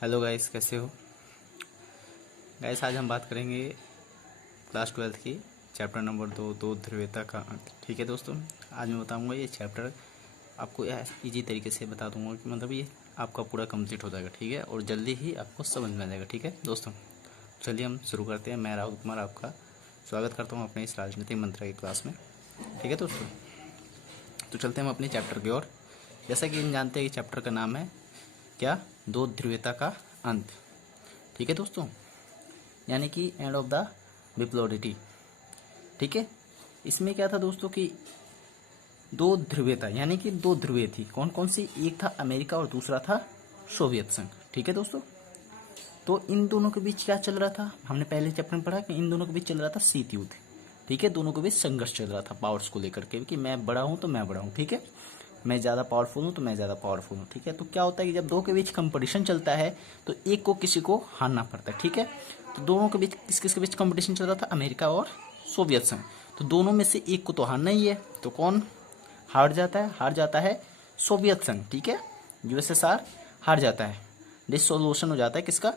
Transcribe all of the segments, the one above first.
Hello guys, कैसे हो guys. आज हम बात करेंगे क्लास 12 की चैप्टर नंबर 2 ध्रुवीयता का अंत। ठीक है दोस्तों, आज मैं बताऊंगा ये चैप्टर आपको इजी तरीके से बता दूंगा कि मतलब ये आपका पूरा कंप्लीट हो जाएगा। ठीक है, और जल्दी ही आपको समझ में आ जाएगा। ठीक है दोस्तों, चलिए हम शुरू करते हैं। मैं राहुल कुमार आपका स्वागत करता हूँ अपने इस राजनीतिक मंत्र की क्लास में। ठीक है दोस्तों, तो चलते हैं हम अपने चैप्टर की ओर। जैसा कि हम जानते हैं कि चैप्टर का नाम है क्या, दो ध्रुवीयता का अंत। ठीक है दोस्तों, यानी कि एंड ऑफ द बिपोलरिटी। ठीक है, इसमें क्या था दोस्तों कि दो ध्रुवीयता यानी कि दो ध्रुवीय थी। कौन कौन सी? एक था अमेरिका और दूसरा था सोवियत संघ। ठीक है दोस्तों, तो इन दोनों के बीच क्या चल रहा था? हमने पहले चैप्टर में पढ़ा कि इन दोनों के बीच चल रहा था शीत युद्ध। ठीक है, दोनों के बीच संघर्ष चल रहा था पावर्स को लेकर के कि मैं बड़ा हूं तो मैं बड़ा हूं, ठीक है, मैं ज़्यादा पावरफुल हूं तो मैं ज़्यादा पावरफुल हूं। ठीक है, तो क्या होता है कि जब दो के बीच कंपटीशन चलता है तो एक को किसी को हारना पड़ता है। ठीक है, तो दोनों के बीच किस किस के बीच कंपटीशन चल रहा था? अमेरिका और सोवियत संघ। तो दोनों में से एक को तो हारना ही है, तो कौन हार जाता है? हार जाता है सोवियत संघ। ठीक है, यूएसएसआर हार जाता है, डिसोल्यूशन हो जाता है किसका?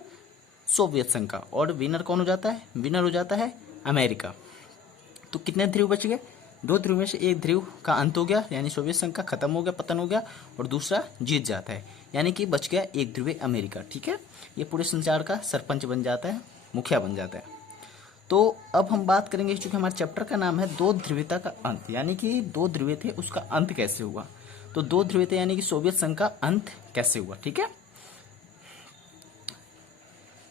सोवियत संघ का। और विनर कौन हो जाता है? विनर हो जाता है अमेरिका। तो कितने ध्रुव बच गए? दो ध्रुव में से एक ध्रुव का अंत हो गया, यानी सोवियत संघ का खत्म हो गया, पतन हो गया, और दूसरा जीत जाता है, यानी कि बच गया एक ध्रुवीय अमेरिका। ठीक है, ये पूरे संसार का सरपंच बन जाता है, मुखिया बन जाता है। तो अब हम बात करेंगे, चूंकि हमारे चैप्टर का नाम है दो ध्रुवीयता का अंत, यानी कि दो ध्रुवीय थे उसका अंत कैसे हुआ। तो दो ध्रुवीयता यानी कि सोवियत संघ का अंत कैसे हुआ। ठीक है,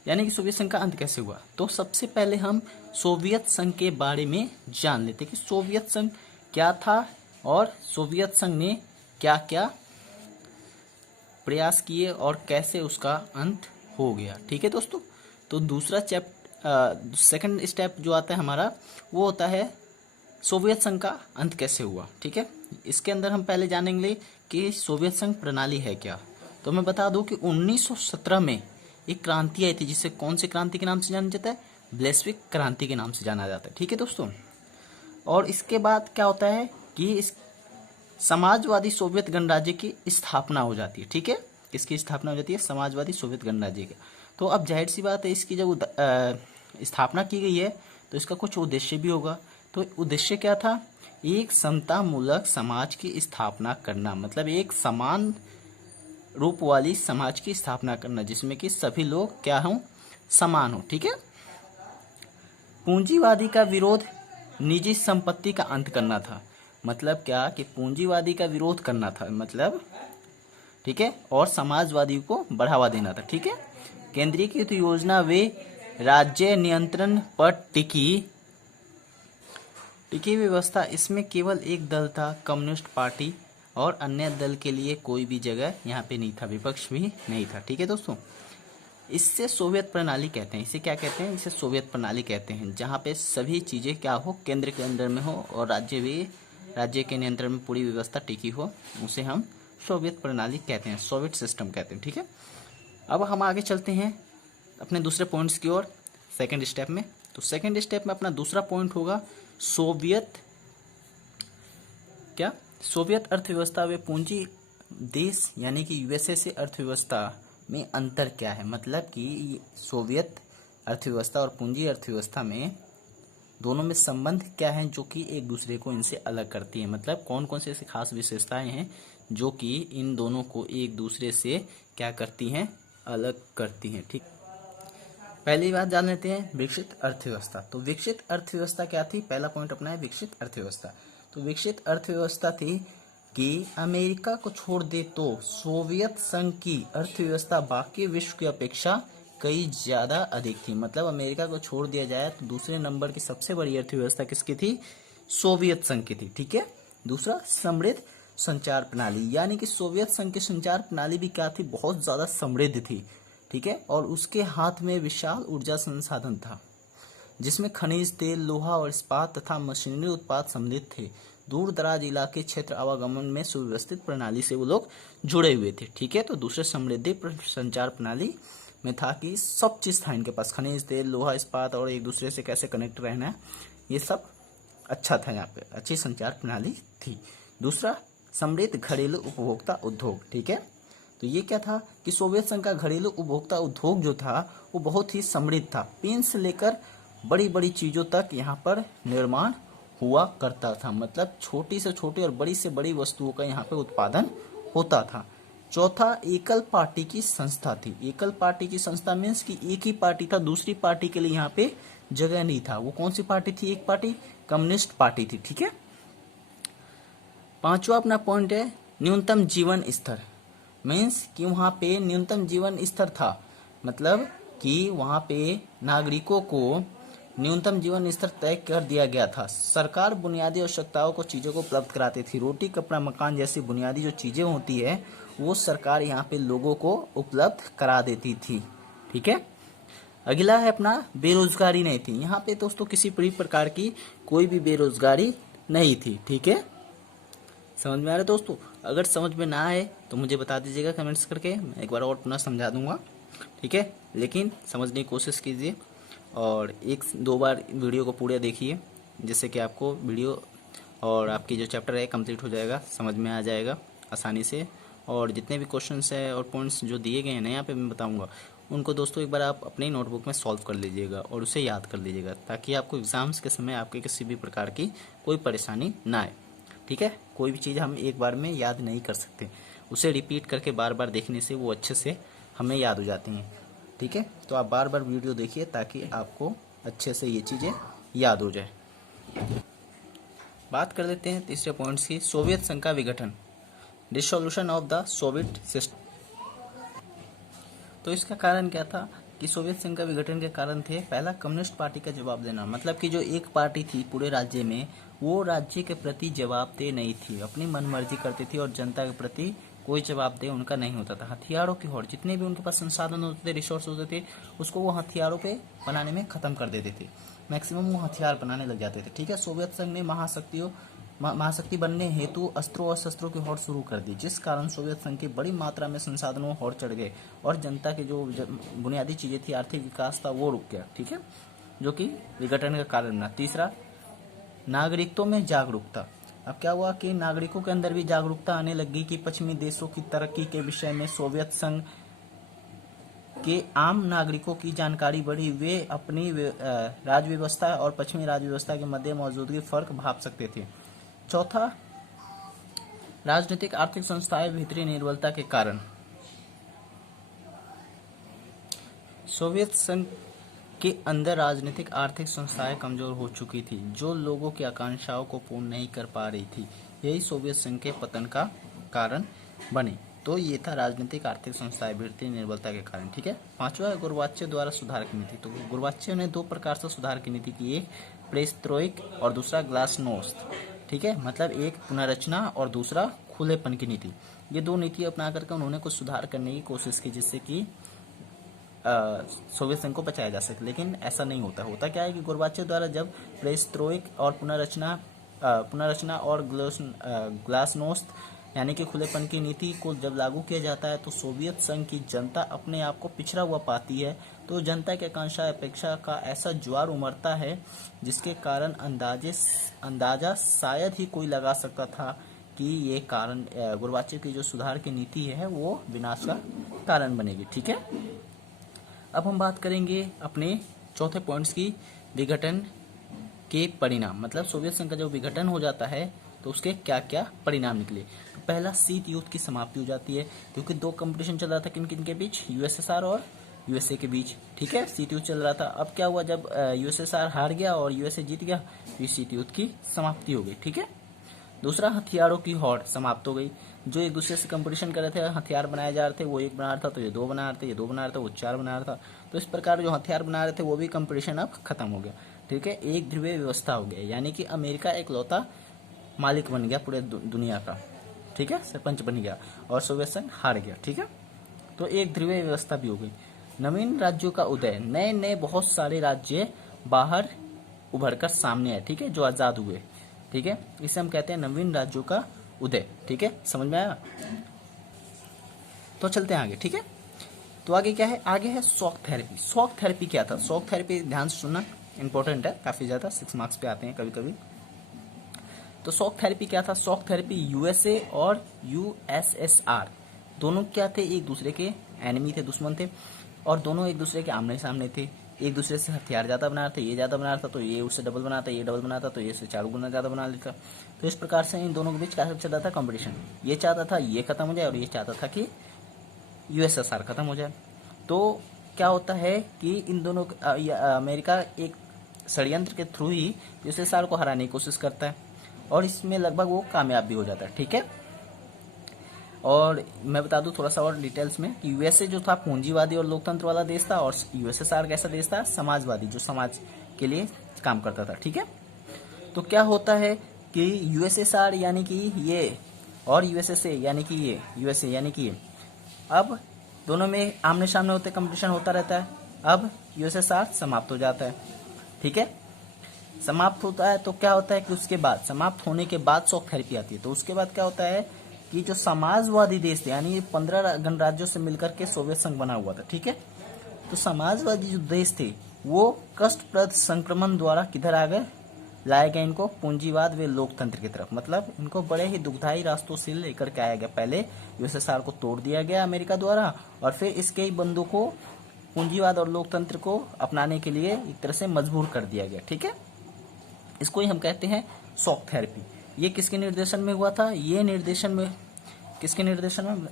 यानी कि सोवियत संघ का अंत कैसे हुआ। तो सबसे पहले हम सोवियत संघ के बारे में जान लेते कि सोवियत संघ क्या था और सोवियत संघ ने क्या क्या प्रयास किए और कैसे उसका अंत हो गया। ठीक है दोस्तों, तो दूसरा सेकंड स्टेप जो आता है हमारा, वो होता है सोवियत संघ का अंत कैसे हुआ। ठीक है, इसके अंदर हम पहले जानेंगे कि सोवियत संघ प्रणाली है क्या। तो मैं बता दूं कि 1917 में एक क्रांति आई थी, जिसे कौन सी क्रांति के नाम से जाना जाता है? ब्लेस्विक क्रांति के नाम से जाना जाता है। ठीक है दोस्तों, और इसके बाद क्या होता है कि इस समाजवादी सोवियत गणराज्य की स्थापना हो जाती है। ठीक है, किसकी स्थापना हो जाती है? समाजवादी सोवियत गणराज्य की। तो अब जाहिर सी बात है, इसकी जब स्थापना की गई है तो इसका कुछ उद्देश्य भी होगा। तो उद्देश्य क्या था? एक समतामूलक समाज की स्थापना करना, मतलब एक समान रूप वाली समाज की स्थापना करना, जिसमें कि सभी लोग क्या हों? समान हो। ठीक है, पूंजीवादी का विरोध, निजी संपत्ति का अंत करना था। मतलब क्या कि पूंजीवादी का विरोध करना था, मतलब ठीक है, और समाजवादी को बढ़ावा देना था। ठीक है, केंद्रीकृत योजना वे राज्य नियंत्रण पर टिकी व्यवस्था, इसमें केवल एक दल था, कम्युनिस्ट पार्टी, और अन्य दल के लिए कोई भी जगह यहाँ पे नहीं था, विपक्ष भी नहीं था। ठीक है दोस्तों, इससे सोवियत प्रणाली कहते हैं। इसे क्या कहते हैं? इसे सोवियत प्रणाली कहते हैं, जहाँ पे सभी चीज़ें क्या हो? केंद्र के अंदर में हो, और राज्य के नियंत्रण में पूरी व्यवस्था टिकी हो, उसे हम सोवियत प्रणाली कहते हैं, सोवियत सिस्टम कहते हैं। ठीक है, अब हम आगे चलते हैं अपने दूसरे पॉइंट्स की ओर, सेकेंड स्टेप में। तो सेकेंड स्टेप में अपना दूसरा पॉइंट होगा सोवियत क्या? सोवियत अर्थव्यवस्था व पूंजी देश यानी कि यूएसए से अर्थव्यवस्था में अंतर क्या है। मतलब कि सोवियत अर्थव्यवस्था और पूंजी अर्थव्यवस्था में दोनों में संबंध क्या है जो कि एक दूसरे को इनसे अलग करती है। मतलब कौन कौन से ऐसी खास विशेषताएं हैं जो कि इन दोनों को एक दूसरे से क्या करती हैं? अलग करती हैं। ठीक, पहली बात जान लेते हैं विकसित अर्थव्यवस्था। तो विकसित अर्थव्यवस्था क्या थी? पहला पॉइंट अपना है विकसित अर्थव्यवस्था। तो विकसित अर्थव्यवस्था थी कि अमेरिका को छोड़ दे तो सोवियत संघ की अर्थव्यवस्था बाकी विश्व की अपेक्षा कई ज्यादा अधिक थी। मतलब अमेरिका को छोड़ दिया जाए तो दूसरे नंबर की सबसे बड़ी अर्थव्यवस्था किसकी थी? सोवियत संघ की थी। ठीक है, दूसरा समृद्ध संचार प्रणाली, यानी कि सोवियत संघ की संचार प्रणाली भी क्या थी? बहुत ज्यादा समृद्ध थी। ठीक है, और उसके हाथ में विशाल ऊर्जा संसाधन था, जिसमें खनिज तेल, लोहा और इस्पात तथा मशीनरी उत्पाद सम्मिलित थे। दूर दराज इलाके क्षेत्र आवागमन में सुव्यवस्थित प्रणाली से वो लोग जुड़े हुए थे। ठीक है, तो दूसरे समृद्धि संचार प्रणाली में था कि सब चीज था इनके पास, खनिज तेल, लोहा, इस्पात, और एक दूसरे से कैसे कनेक्ट रहना है, ये सब अच्छा था। यहाँ पे अच्छी संचार प्रणाली थी। दूसरा समृद्ध घरेलू उपभोक्ता उद्योग। ठीक है, तो ये क्या था कि सोवियत संघ का घरेलू उपभोक्ता उद्योग जो था वो बहुत ही समृद्ध था। पेन से लेकर बड़ी बड़ी चीज़ों तक यहाँ पर निर्माण हुआ करता था, मतलब छोटी से छोटी और बड़ी से बड़ी वस्तुओं का यहाँ पे उत्पादन होता था। चौथा, एकल पार्टी की संस्था थी। एकल पार्टी की संस्था मीन्स कि एक ही पार्टी था, दूसरी पार्टी के लिए यहाँ पे जगह नहीं था। वो कौन सी पार्टी थी? एक पार्टी, कम्युनिस्ट पार्टी थी। ठीक है। पांचवा अपना पॉइंट है न्यूनतम जीवन स्तर। मीन्स कि वहां पे न्यूनतम जीवन स्तर था, मतलब कि वहां पे नागरिकों को न्यूनतम जीवन स्तर तय कर दिया गया था। सरकार बुनियादी आवश्यकताओं को चीज़ों को उपलब्ध कराती थी। रोटी, कपड़ा, मकान जैसी बुनियादी जो चीज़ें होती है वो सरकार यहाँ पे लोगों को उपलब्ध करा देती थी। ठीक है। अगला है अपना बेरोजगारी नहीं थी। यहाँ पे दोस्तों किसी भी प्रकार की कोई भी बेरोजगारी नहीं थी। ठीक है, समझ में आ रहा है दोस्तों? अगर समझ में ना आए तो मुझे बता दीजिएगा कमेंट्स करके, मैं एक बार और पुनः समझा दूंगा। ठीक है, लेकिन समझने की कोशिश कीजिए और एक दो बार वीडियो को पूरा देखिए, जिससे कि आपको वीडियो और आपकी जो चैप्टर है कंप्लीट हो जाएगा, समझ में आ जाएगा आसानी से। और जितने भी क्वेश्चंस है और पॉइंट्स जो दिए गए हैं ना यहाँ पे मैं बताऊंगा, उनको दोस्तों एक बार आप अपनी नोटबुक में सॉल्व कर लीजिएगा और उसे याद कर लीजिएगा, ताकि आपको एग्जाम्स के समय आपके किसी भी प्रकार की कोई परेशानी ना आए। ठीक है, कोई भी चीज़ हम एक बार में याद नहीं कर सकते, उसे रिपीट करके बार बार देखने से वो अच्छे से हमें याद हो जाती हैं। ठीक है, तो आप बार बार वीडियो देखिए ताकि आपको अच्छे से ये चीज़ें याद हो जाए। बात कर लेते हैं तीसरे पॉइंट्स की, सोवियत संघ का विघटन, dissolution of the Soviet system. तो इसका कारण क्या था कि सोवियत संघ का विघटन के कारण थे, पहला कम्युनिस्ट पार्टी का जवाब देना, मतलब कि जो एक पार्टी थी पूरे राज्य में वो राज्य के प्रति जवाबदेह नहीं थी, अपनी मनमर्जी करती थी और जनता के प्रति कोई जवाबदेह उनका नहीं होता था। हथियारों की होड़, जितने भी उनके पास संसाधन होते थे, रिसोर्स होते थे, उसको वो हथियारों पे बनाने में खत्म कर देते थे, मैक्सिमम वो हथियार बनाने लग जाते थे। ठीक है, सोवियत संघ ने महाशक्ति बनने हेतु अस्त्रों और शस्त्रों की होड़ शुरू कर दी, जिस कारण सोवियत संघ की बड़ी मात्रा में संसाधनों होड़ चढ़ गए और जनता की जो बुनियादी चीजें थी, आर्थिक विकास था, वो रुक गया। ठीक है, जो कि विघटन का कारण बना। तीसरा, नागरिकों में जागरूकता। अब क्या हुआ कि नागरिकों के अंदर भी जागरूकता आने लगी कि पश्चिमी देशों की तरक्की के विषय में सोवियत संघ के आम नागरिकों की जानकारी बढ़ी। वे अपनी राज व्यवस्था और पश्चिमी राज व्यवस्था के मध्य मौजूदगी फर्क भाप सकते थे। चौथा, राजनीतिक आर्थिक संस्थाएं भीतरी निर्बलता के कारण। सोवियत संघ के अंदर राजनीतिक आर्थिक संस्थाएं कमजोर हो चुकी थी, जो लोगों की आकांक्षाओं को पूर्ण नहीं कर पा रही थी। यही सोवियत संघ के पतन का कारण बने। तो ये था राजनीतिक आर्थिक संस्थाएं भीतरी निर्बलता के कारण। ठीक है। पांचवा, गोर्बाचेव द्वारा सुधार की नीति। तो गोर्बाचेव ने दो प्रकार से सुधार की नीति की, एक पेरेस्ट्रोइक और दूसरा ग्लासनोस्त। ठीक है, मतलब एक पुनर्रचना और दूसरा खुलेपन की नीति। ये दो नीति अपना करके उन्होंने कुछ सुधार करने की कोशिश की, जिससे कि सोवियत संघ को बचाया जा सके, लेकिन ऐसा नहीं होता क्या है कि गोर्बाचेव द्वारा जब पेरेस्ट्रोइक और पुनर्रचना और ग्लासनोस्त यानी कि खुलेपन की नीति को जब लागू किया जाता है, तो सोवियत संघ की जनता अपने आप को पिछड़ा हुआ पाती है। तो जनता की आकांक्षा अपेक्षा का ऐसा ज्वार उमड़ता है, जिसके कारण अंदाजा शायद ही कोई लगा सकता था कि ये कारण गोर्बाचेव की जो सुधार की नीति है वो विनाश का कारण बनेगी। ठीक है, अब हम बात करेंगे अपने चौथे पॉइंट्स की, विघटन के परिणाम। मतलब सोवियत संघ का जब विघटन हो जाता है तो उसके क्या क्या परिणाम निकले। तो पहला, शीत युद्ध की समाप्ति हो जाती है, क्योंकि दो कंपटीशन चल रहा था किन किन के बीच, यूएसएसआर और यूएसए के बीच। ठीक है, शीत युद्ध चल रहा था। अब क्या हुआ, जब यूएसएसआर हार गया और यूएसए जीत गया, तो शीत युद्ध की समाप्ति हो गई। ठीक है। दूसरा, हथियारों की होड़ समाप्त हो गई। जो एक दूसरे से कंपटीशन कर रहे थे, हथियार बनाए जा रहे थे, वो एक बना रहा था तो ये दो बना रहे थे, ये दो बना रहे थे वो चार बना रहा था। तो इस प्रकार जो हथियार बना रहे थे वो भी कंपटीशन अब खत्म हो गया। ठीक है, एक ध्रुवीय व्यवस्था हो गया, यानी कि अमेरिका एकलौता मालिक बन गया पूरे दुनिया का। ठीक है, सरपंच बन गया और सोवियत संघ हार गया। ठीक है, तो एक ध्रुवीय व्यवस्था भी हो गई। नवीन राज्यों का उदय, नए नए बहुत सारे राज्य बाहर उभर कर सामने आए। ठीक है, जो आजाद हुए। ठीक है, इसे हम कहते हैं नवीन राज्यों का उदय। ठीक है, समझ में आया? तो चलते हैं आगे। ठीक है, तो आगे क्या है, आगे है शॉक थेरेपी। शॉक थेरेपी क्या था? शॉक थेरेपी ध्यान से सुनना, इंपॉर्टेंट है, काफी ज्यादा 6 मार्क्स पे आते हैं कभी कभी। तो शॉक थेरेपी क्या था? शॉक थेरेपी यूएसए और यूएसएसआर दोनों क्या थे, एक दूसरे के एनिमी थे, दुश्मन थे, और दोनों एक दूसरे के आमने सामने थे। एक दूसरे से हथियार ज़्यादा बना रहे थे, ये ज़्यादा बना रहा था तो ये उससे डबल बनाता, ये डबल बनाता तो ये उससे 4 गुना ज़्यादा बना लेता। तो इस प्रकार से इन दोनों के बीच क्या चल रहा था, कंपटीशन। ये चाहता था ये खत्म हो जाए और ये चाहता था कि यूएसएसआर खत्म हो जाए। तो क्या होता है कि इन दोनों अमेरिका एक षड्यंत्र के थ्रू ही यूएसएसआर को हराने की कोशिश करता है और इसमें लगभग वो कामयाब भी हो जाता है। ठीक है, और मैं बता दूं थोड़ा सा और डिटेल्स में कि यूएसए जो था पूंजीवादी और लोकतंत्र वाला देश था, और यूएसएसआर कैसा देश था, समाजवादी, जो समाज के लिए काम करता था। ठीक है, तो क्या होता है कि यूएसएसआर यानी कि ये और यूएसएसए यानी कि ये, यूएसए यानी कि ये, अब दोनों में आमने सामने होते, कंपटीशन होता रहता है। अब यूएसएसआर समाप्त हो जाता है। ठीक है, समाप्त होता है तो क्या होता है कि उसके बाद, समाप्त होने के बाद शॉक थेरेपी आती है। तो उसके बाद क्या होता है कि जो समाजवादी देश थे, यानी 15 गणराज्यों से मिलकर के सोवियत संघ बना हुआ था। ठीक है, तो समाजवादी जो देश थे वो कष्टप्रद संक्रमण द्वारा किधर आ गए, लाया गया इनको पूंजीवाद व लोकतंत्र की तरफ। मतलब इनको बड़े ही दुखदायी रास्तों से लेकर के आया गया। पहले यूएसएसआर को तोड़ दिया गया अमेरिका द्वारा, और फिर इसके ही बंदों को पूंजीवाद और लोकतंत्र को अपनाने के लिए एक तरह से मजबूर कर दिया गया। ठीक है, इसको ही हम कहते हैं शॉक थेरेपी। ये किसके निर्देशन में हुआ था, ये निर्देशन में, किसके निर्देशन में,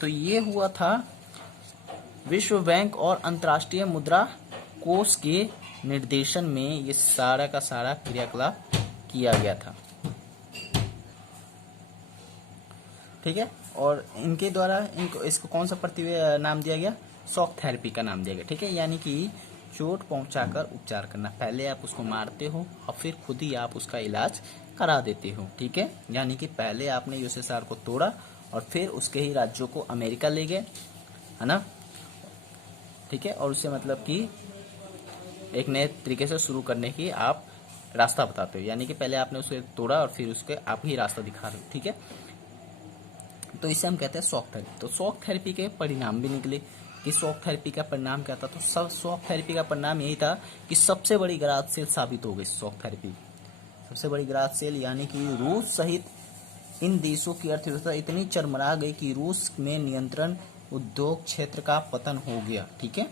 तो ये हुआ था विश्व बैंक और अंतर्राष्ट्रीय मुद्रा कोष के निर्देशन में ये सारा का सारा क्रियाकलाप किया गया था। ठीक है, और इनके द्वारा इनको, इसको कौन सा नाम दिया गया, शॉक थेरेपी का नाम दिया गया। ठीक है, यानी कि चोट पहुंचाकर उपचार करना। पहले आप उसको मारते हो और फिर खुद ही आप उसका इलाज करा देते हो। ठीक है, यानी कि पहले आपने यूएसएसआर को तोड़ा और फिर उसके ही राज्यों को अमेरिका ले गए, है ना। ठीक है, और उससे मतलब कि एक नए तरीके से शुरू करने की आप रास्ता बताते हो, यानी कि पहले आपने उसे तोड़ा और फिर उसके आप ही रास्ता दिखा रहे हो। ठीक है, तो इसे हम कहते हैं शॉक थेरेपी। तो शॉक थेरेपी के परिणाम भी निकले कि शॉक थेरेपी का परिणाम क्या था। तो सब शॉक थेरेपी का परिणाम यही था कि सबसे बड़ी ग्रास सेल साबित हो गई शॉक थेरेपी। सबसे बड़ी ग्रास सेल यानी कि रूस सहित इन देशों की अर्थव्यवस्था इतनी चरमरा गई कि रूस में नियंत्रण उद्योग क्षेत्र का पतन हो गया। ठीक है,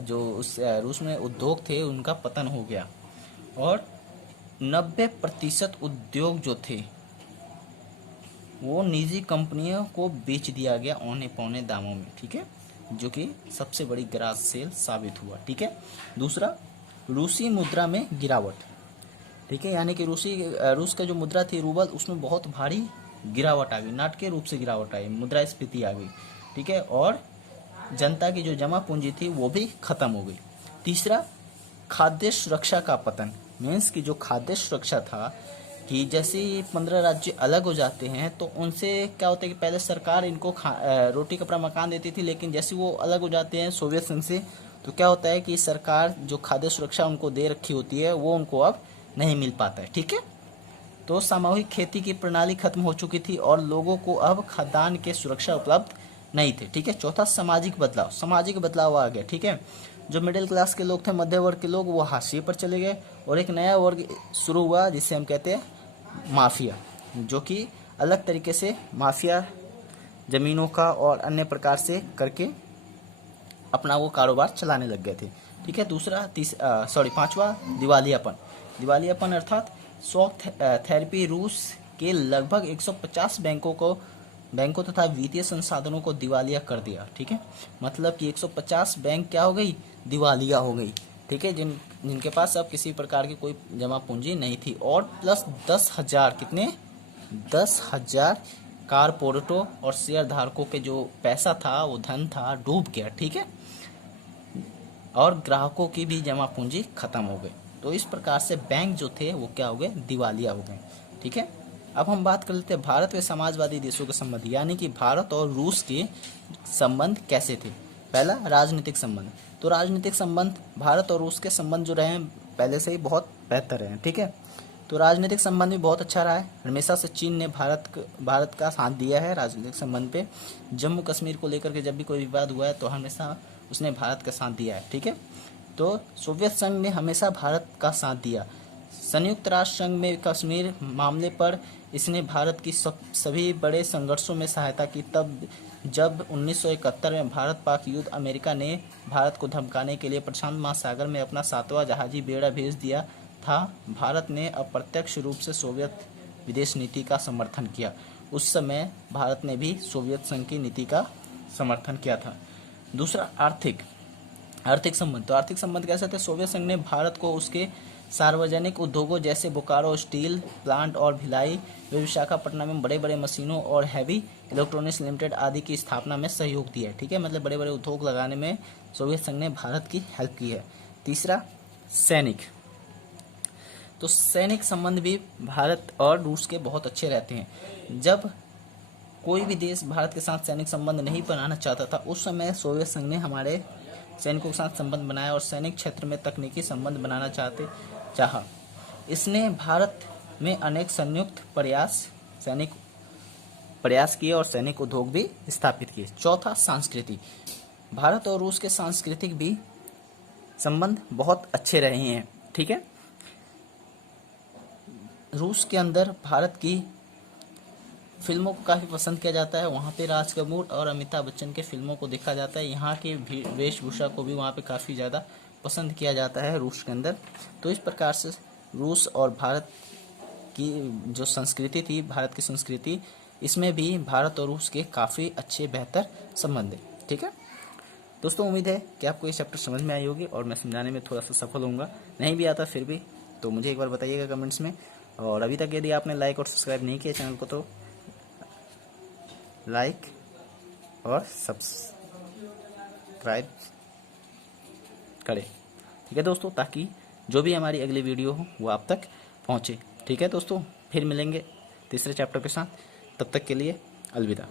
जो उस रूस में उद्योग थे उनका पतन हो गया, और 90% उद्योग जो थे वो निजी कंपनियों को बेच दिया गया औने पौने दामों में। ठीक है, जो कि सबसे बड़ी ग्रास सेल साबित हुआ। ठीक है, दूसरा, रूसी मुद्रा में गिरावट। ठीक है, यानी कि रूस का जो मुद्रा थी रूबल, उसमें बहुत भारी गिरावट आ गई, नाटकीय रूप से गिरावट आई, मुद्रास्फीति आ गई। ठीक है, और जनता की जो जमा पूंजी थी वो भी खत्म हो गई। तीसरा, खाद्य सुरक्षा का पतन। मीन्स की जो खाद्य सुरक्षा था कि जैसे ही 15 राज्य अलग हो जाते हैं तो उनसे क्या होता है कि पहले सरकार इनको रोटी कपड़ा मकान देती थी, लेकिन जैसे वो अलग हो जाते हैं सोवियत संघ से तो क्या होता है कि सरकार जो खाद्य सुरक्षा उनको दे रखी होती है वो उनको अब नहीं मिल पाता है। ठीक है, तो सामूहिक खेती की प्रणाली खत्म हो चुकी थी और लोगों को अब खाद्यान्न के सुरक्षा उपलब्ध नहीं थे। ठीक है, चौथा, सामाजिक बदलाव। सामाजिक बदलाव आ गया। ठीक है, जो मिडिल क्लास के लोग थे, मध्य वर्ग के लोग, वो हाशिए पर चले गए और एक नया वर्ग शुरू हुआ जिसे हम कहते हैं माफिया, जो कि अलग तरीके से माफिया जमीनों का और अन्य प्रकार से करके अपना वो कारोबार चलाने लग गए थे। ठीक है, पांचवा, दिवालियापन। दिवालियापन अर्थात शॉक थेरेपी रूस के लगभग 150 बैंकों तथा वित्तीय संसाधनों को दिवालिया कर दिया। ठीक है, मतलब कि 150 बैंक क्या हो गई, दिवालिया हो गई। ठीक है, जिनके पास अब किसी प्रकार की कोई जमा पूंजी नहीं थी, और प्लस 10,000, कितने, 10,000 कारपोरेटों और शेयर धारकों के जो पैसा था, वो धन था, डूब गया। ठीक है, और ग्राहकों की भी जमा पूंजी खत्म हो गई। तो इस प्रकार से बैंक जो थे वो क्या हो गए, दिवालिया हो गए। ठीक है, अब हम बात कर लेते हैं भारत व समाजवादी देशों के संबंध, यानी कि भारत और रूस के संबंध कैसे थे। पहला, राजनीतिक संबंध। तो राजनीतिक संबंध, भारत और रूस के संबंध जो रहे हैं पहले से ही बहुत बेहतर रहे हैं। ठीक है, तो राजनीतिक संबंध भी बहुत अच्छा रहा है। हमेशा से चीन ने भारत का साथ दिया है राजनीतिक संबंध पे। जम्मू कश्मीर को लेकर के जब भी कोई विवाद हुआ है तो हमेशा उसने भारत का साथ दिया है। ठीक है, तो सोवियत संघ ने हमेशा भारत का साथ दिया। संयुक्त राष्ट्र संघ में कश्मीर मामले पर इसने भारत की सभी बड़े संघर्षों में सहायता की। तब जब 1971 में भारत पाक युद्ध, अमेरिका ने भारत को धमकाने के लिए प्रशांत महासागर में अपना 7वां जहाजी बेड़ा भेज दिया था, भारत ने अप्रत्यक्ष रूप से सोवियत विदेश नीति का समर्थन किया। उस समय भारत ने भी सोवियत संघ की नीति का समर्थन किया था। दूसरा, आर्थिक संबंध। तो आर्थिक संबंध कैसे थे? सोवियत संघ ने भारत को उसके सार्वजनिक उद्योगों जैसे बोकारो स्टील प्लांट और भिलाई व विशाखापट्टनम में बड़े बड़े मशीनों और हैवी इलेक्ट्रॉनिक्स लिमिटेड आदि की स्थापना में सहयोग दिया है। ठीक है, मतलब बड़े बड़े उद्योग लगाने में सोवियत संघ ने भारत की हेल्प की है। तीसरा, सैनिक। तो सैनिक संबंध भी भारत और रूस के बहुत अच्छे रहते हैं। जब कोई भी देश भारत के साथ सैनिक संबंध नहीं बनाना चाहता था, उस समय सोवियत संघ ने हमारे सैनिकों के साथ संबंध बनाया और सैनिक क्षेत्र में तकनीकी संबंध बनाना चाहा। इसने भारत में अनेक सैनिक प्रयास किए और सैनिक उद्योग भी स्थापित किए। चौथा, सांस्कृतिक। भारत और रूस के सांस्कृतिक भी संबंध बहुत अच्छे रहे हैं। ठीक है, रूस के अंदर भारत की फिल्मों को काफ़ी पसंद किया जाता है। वहाँ पे राज कपूर और अमिताभ बच्चन के फिल्मों को देखा जाता है। यहाँ की वेशभूषा को भी वहाँ पे काफ़ी ज़्यादा पसंद किया जाता है रूस के अंदर। तो इस प्रकार से रूस और भारत की जो संस्कृति थी, भारत की संस्कृति, इसमें भी भारत और रूस के काफ़ी अच्छे बेहतर संबंध है। ठीक है दोस्तों, उम्मीद है कि आपको ये चैप्टर समझ में आई होगी और मैं समझाने में थोड़ा सा सफल होऊंगा। नहीं भी आता फिर भी तो मुझे एक बार बताइएगा कमेंट्स में। और अभी तक यदि आपने लाइक और सब्सक्राइब नहीं किया चैनल को तो लाइक और सब्सक्राइब करें। ठीक है दोस्तों, ताकि जो भी हमारी अगली वीडियो हो वो आप तक पहुंचे। ठीक है दोस्तों, फिर मिलेंगे तीसरे चैप्टर के साथ। तब तक के लिए अलविदा।